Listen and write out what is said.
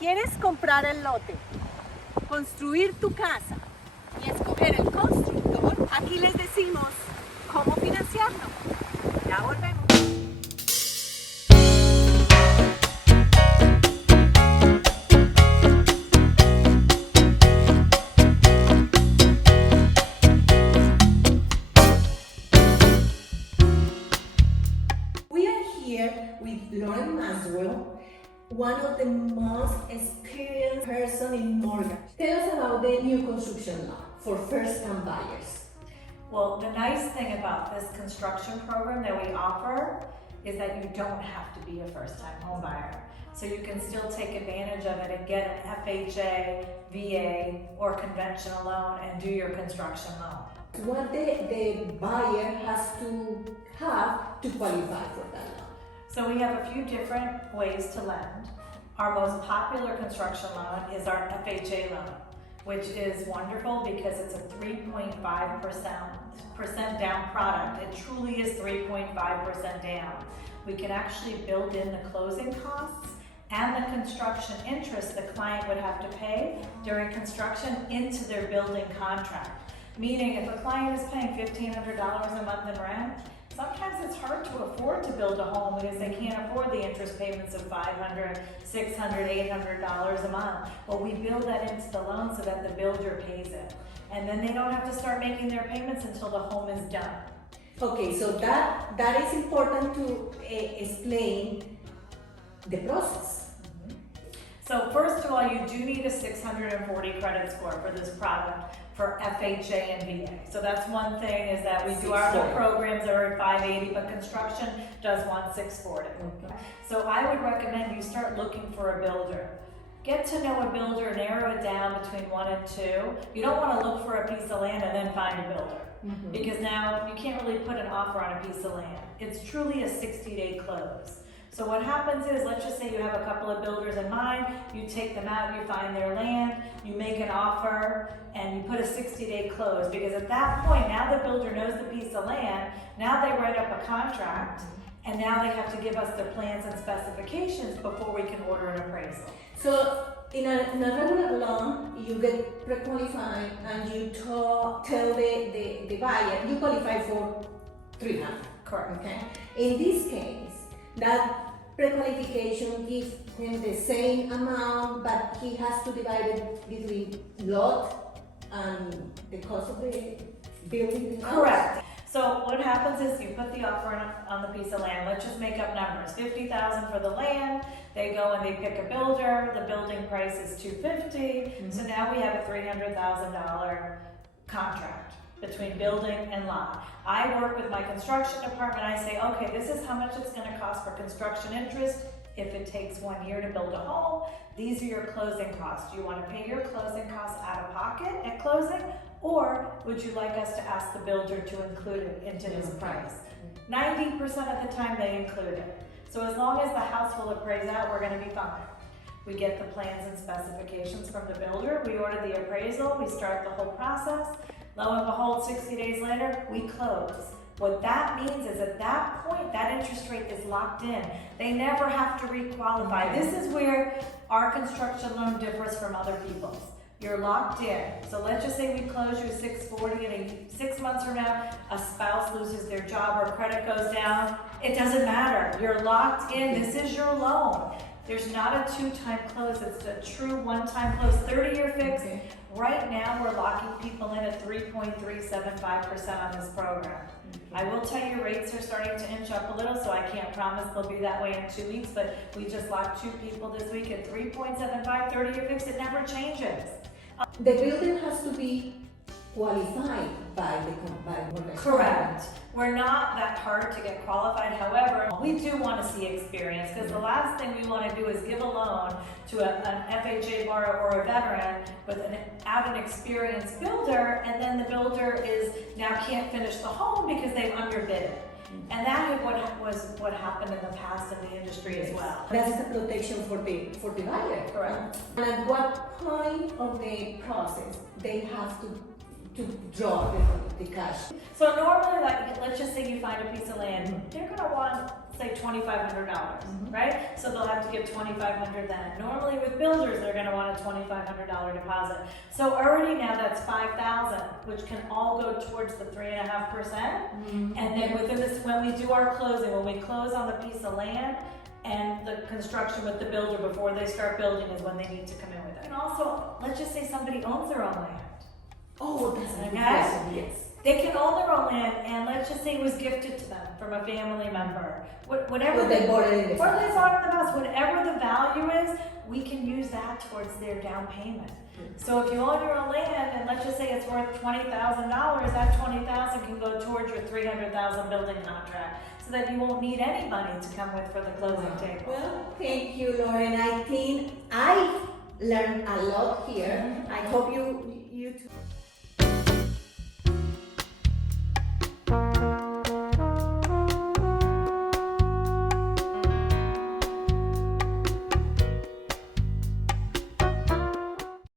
¿Quieres comprar el lote, construir tu casa y escoger el constructor? Aquí les decimos cómo financiarlo. Ya volvemos. We are here with Lauren Maswell, one of the most experienced person in mortgage. Tell us about the new construction law for first-time buyers. Well, the nice thing about this construction program that we offer is that you don't have to be a first-time home buyer. So you can still take advantage of it and get an FHA, VA, or conventional loan and do your construction loan. What the buyer has to have to qualify for that loan? So we have a few different ways to lend. Our most popular construction loan is our FHA loan, which is wonderful because it's a 3.5% down product. It truly is 3.5% down. We can actually build in the closing costs and the construction interest the client would have to pay during construction into their building contract. Meaning if a client is paying $1,500 a month in rent, sometimes it's hard to afford to build a home because they can't afford the interest payments of $500, $600, $800 a month. Well, we build that into the loan so that the builder pays it. And then they don't have to start making their payments until the home is done. Okay, so that is important to explain the process. So first of all, you do need a 640 credit score for this product for FHA and VA. So that's one thing, is that we do our other programs that are at 580, but construction does want 640. Okay. So I would recommend you start looking for a builder. Get to know a builder, narrow it down between 1 and 2. You don't want to look for a piece of land and then find a builder. Because now you can't really put an offer on a piece of land. It's truly a 60-day close. So what happens is, let's just say you have a couple of builders in mind, you take them out, you find their land, you make an offer, and you put a 60-day close. Because at that point, now the builder knows the piece of land, now they write up a contract, and now they have to give us the plans and specifications before we can order an appraisal. So in a regular loan, you get pre-qualified and you tell the buyer, you qualify for 300. Correct. Okay. In this case, that pre-qualification gives him the same amount, but he has to divide it between lot and the cost of the building. Correct. So what happens is you put the offer on the piece of land. Let's just make up numbers. $50,000 for the land. They go and they pick a builder. The building price is $250,000. So now we have a $300,000 contract between building and lot. I work with my construction department. I say, okay, this is how much it's going to cost for construction interest. If it takes 1 year to build a home, these are your closing costs. Do you want to pay your closing costs out of pocket at closing, or would you like us to ask the builder to include it into his price? 90% of the time they include it. So as long as the house will appraise out, we're going to be fine. We get the plans and specifications from the builder. We order the appraisal. We start the whole process. Lo and behold, 60 days later, we close. What that means is at that point, that interest rate is locked in. They never have to requalify. This is where our construction loan differs from other people's. You're locked in. So let's just say we close you 640 and 6 months from now, a spouse loses their job or credit goes down. It doesn't matter. You're locked in. This is your loan. There's not a 2-time close. It's a true 1-time close, 30-year fix. Right now, we're locking people in at 3.375% on this program. I will tell you, rates are starting to inch up a little, so I can't promise they'll be that way in 2 weeks, but we just locked 2 people this week at 3.75, 30-year fix. It never changes. The builder has to be qualified by the mortgage. Correct. We're not that hard to get qualified. However, we do want to see experience, because the last thing we want to do is give a loan to an FHA borrower or a veteran without an experienced builder, and then the builder now can't finish the home because they've underbid it. And that was what happened in the past in the industry as well. That's the protection for the buyer. Correct. And at what point of the process they have to to draw the cash. So normally, like, let's just say you find a piece of land, they're gonna want, say, $2,500, right? So they'll have to give $2,500 then. Normally with builders, they're gonna want a $2,500 deposit. So already now that's $5,000, which can all go towards the 3.5%. And then within this, when we do our closing, when we close on the piece of land, and the construction with the builder before they start building is when they need to come in with it. And also, let's just say somebody owns their own land. Oh, that's a good Okay. question, yes. They can own their own land, and let's just say it was gifted to them from a family member. Whatever Or they bought it in the or they house. bought it in the house, whatever the value is, we can use that towards their down payment. So if you own your own land, and let's just say it's worth $20,000, that $20,000 can go towards your $300,000 building contract, so that you won't need any money to come with for the closing table. Well, thank you, Lauren. I think I've learned a lot here. I hope you too.